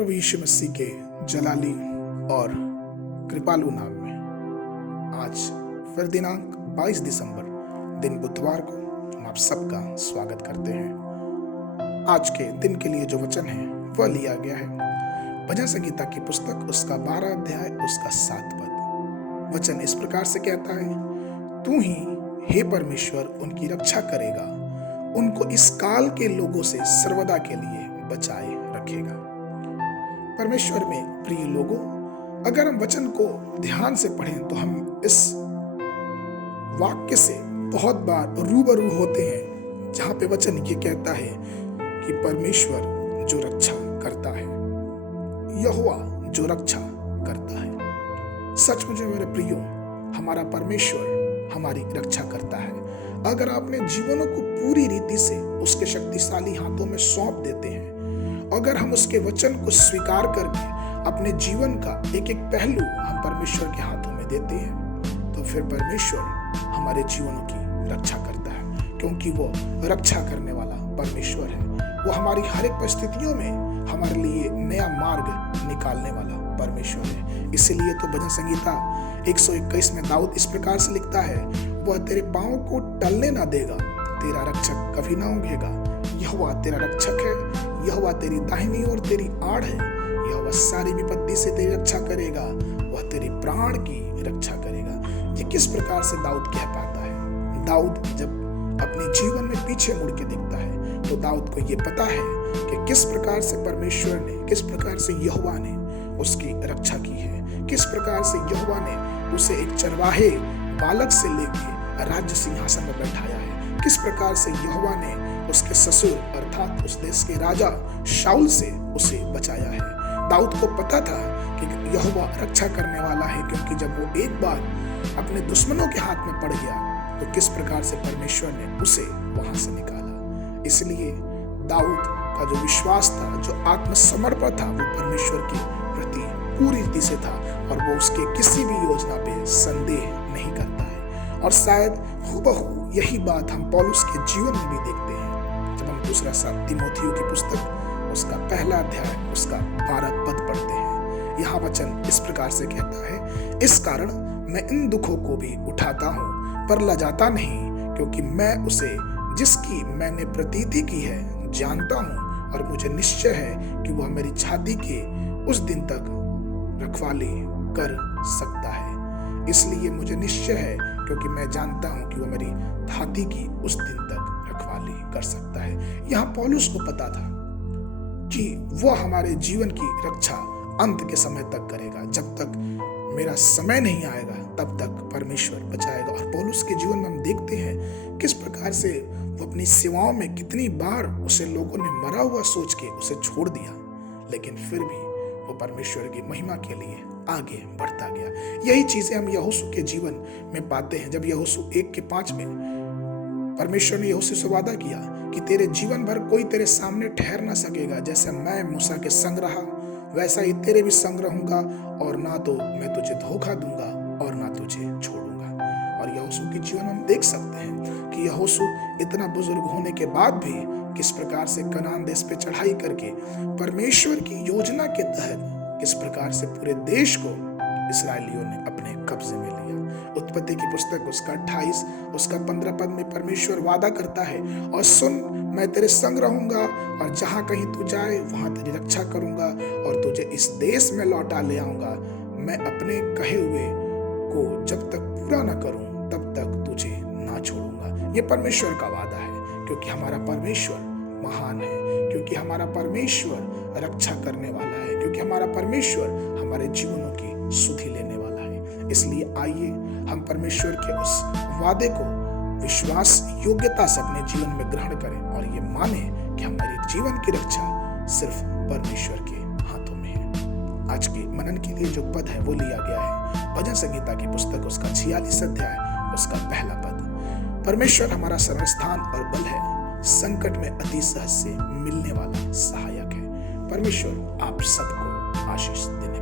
प्रभु यीशु मसीह के जलाली और कृपालु नाम में आज फिर दिनांक 22 दिसंबर दिन बुधवार को हम आप सबका स्वागत करते हैं। आज के दिन के लिए जो वचन है वह लिया गया है भजन संगीता की पुस्तक उसका 12 अध्याय उसका 7 पद। वचन इस प्रकार से कहता है, तू ही हे परमेश्वर उनकी रक्षा करेगा, उनको इस काल के लोगों से सर्वदा के लिए बचाए रखेगा। परमेश्वर में प्रिय लोगों, अगर हम वचन को ध्यान से पढ़ें तो हम इस वाक्य से बहुत बार रूबरू होते हैं जहां पे वचन ये कहता है कि परमेश्वर जो रक्षा करता है, यहोवा जो रक्षा करता है। सच मुझे मेरे प्रियो, हमारा परमेश्वर हमारी रक्षा करता है। अगर अपने जीवनों को पूरी रीति से उसके शक्तिशाली हाथों में सौंप देते हैं, अगर हम उसके वचन को स्वीकार करके अपने जीवन का एक एक पहलू हम परमेश्वर के हाथों में देते हैं, तो फिर परमेश्वर हमारे जीवनों की रक्षा करता है, क्योंकि वो रक्षा करने वाला परमेश्वर है। वो हमारी हर एक परिस्थितियों में हमारे लिए नया मार्ग निकालने वाला परमेश्वर है। इसीलिए तो भजन संगीता 121 में दाऊद इस प्रकार से लिखता है, वह तेरे पांव को टलने ना देगा, तेरा रक्षक कभी ना उंघेगा। यहोवा तेरा रक्षक है, यहोवा तेरी दाहिनी और तेरी आड़ है, यहोवा सारी विपत्ति से तेरी रक्षा करेगा, वह तेरे प्राण की रक्षा करेगा। ये किस प्रकार से दाऊद कह पाता है? दाऊद जब अपने जीवन में पीछे मुड़ के देखता है तो दाऊद को ये पता है कि किस प्रकार से परमेश्वर ने, किस प्रकार से यहोवा ने उसकी रक्षा की है, किस प्रकार से यहोवा ने उसे एक चरवाहे बालक से लेकर राज्य सिंहासन पर बैठाया है, किस प्रकार से यहोवा ने उसके ससुर अर्थात उस देश के राजा शाऊल से उसे बचाया है। दाऊद को पता था कि यहोवा रक्षा करने वाला है, क्योंकि जब वो एक बार अपने दुश्मनों के हाथ में पड़ गया तो किस प्रकार से परमेश्वर ने उसे वहां से निकाला। इसलिए दाऊद का जो विश्वास था, जो आत्मसमर्पण था, वो परमेश्वर के प्रति पूरी रीति से था और वो उसके किसी भी योजना पे संदेह नहीं करता है। और शायद हूबहू यही बात हम पौलुस के जीवन में भी देखते हैं जब हम दूसरा तीमुथियुस की पुस्तक उसका पहला अध्याय उसका 12 पद पढ़ते हैं। यहाँ वचन इस प्रकार से कहता है, इस कारण मैं इन दुखों को भी उठाता हूँ पर लजाता नहीं, क्योंकि मैं उसे जिसकी मैंने प्रतीति की है जानता हूँ और मुझे निश्चय है कि वह मेरी छाती के उस दिन तक रखवाली कर सकता है। इसलिए मुझे निश्चय है क्योंकि मैं जानता हूँ कि वह मेरी छाती की उस दिन तक रखवाली कर सकता है। यहाँ पौलुस को पता था कि वह हमारे जीवन की रक्षा अंत के समय तक करेगा। जब तक मेरा समय नहीं आएगा तब तक परमेश्वर बचाएगा। और पौलुस के जीवन में हम देखते हैं किस प्रकार से वो अपनी सेवाओं में कितनी बार उसे लोगों ने मरा हुआ सोच के उसे छोड़ दिया, लेकिन फिर भी वो परमेश्वर की महिमा के लिए आगे बढ़ता गया। यही चीजें हम यहोशू के जीवन में पाते हैं। जब यहोशू 1:5 में परमेश्वर ने यहोशू से वादा किया कि तेरे जीवन भर कोई तेरे सामने ठहर ना सकेगा, जैसे मैं मूसा के संग रहा वैसा ही तेरे भी संग रहूंगा, और ना तो मैं तुझे धोखा दूंगा और ना तुझे छोड़ूंगा। और यहोशू के जीवन हम देख सकते हैं कि यहोशू इतना बुजुर्ग होने के बाद भी किस प्रकार से कनान देश पे चढ़ाई करके परमेश्वर की योजना के तहत किस प्रकार से पूरे देश को इस्राएलियों ने अपने कब्जे में लिया। उत्पत्ति की पुस्तक उसका 28 उसका 15 पद में परमेश्वर वादा करता है, और सुन मैं तेरे संग रहूंगा और जहां कहीं तू जाए वहां तेरी रक्षा करूंगा और तुझे इस देश में लौटा ले आऊंगा। मैं अपने कहे हुए को जब तक पूरा ना करूं तब तक तुझे ना छोड़ूंगा। ये परमेश्वर का वादा है, क्योंकि हमारा परमेश्वर महान है, क्योंकि हमारा परमेश्वर रक्षा करने वाला है, क्योंकि हमारा परमेश्वर हमारे जीवनों की सुधि लेने वाला है। इसलिए आइए हम परमेश्वर के उस वादे को विश्वास योग्यता से अपने जीवन में ग्रहण करें और ये माने कि हमारे जीवन की रक्षा सिर्फ परमेश्वर के हाथों में है। आज के मनन के लिए जो पद है वो लिया गया है भजन संगीता की पुस्तक उसका 46 अध्याय उसका पहला पद। परमेश्वर हमारा शरण स्थान और बल है, संकट में अति सहज से मिलने वाला सहायक है। परमेश्वर आप सबको आशीष देने